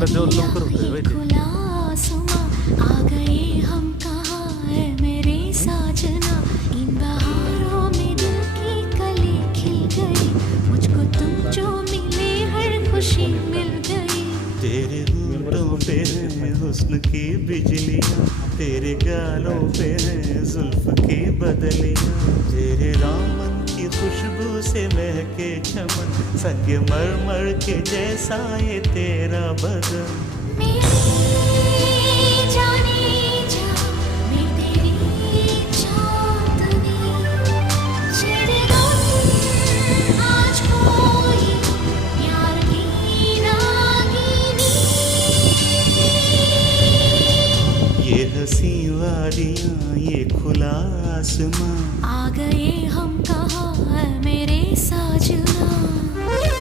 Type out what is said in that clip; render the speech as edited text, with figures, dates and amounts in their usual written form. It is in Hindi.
थोडं लवकर होतोय माहिती. खुला आसमां, आ गए हम कहाँ है मेरे साजना, इन बहारों में दिल की कली खिल गई, मुझको तुम जो मिले हर खुशी मिल गई. तेरे होठों पे है हुस्न की बिजलियाँ, तेरे गालों पे है जुल्फ की बदलियाँ, तेरे दामन की खुशबू से महके चमन, संगमरमर के जैसा ये तेरा बदन. मेरी जाने जा, मैं तेरी चांदनी, छेड़ेगा आज कोई प्यार की रागिनी. ये हंसी वादियाँ, ये खुला आसमां,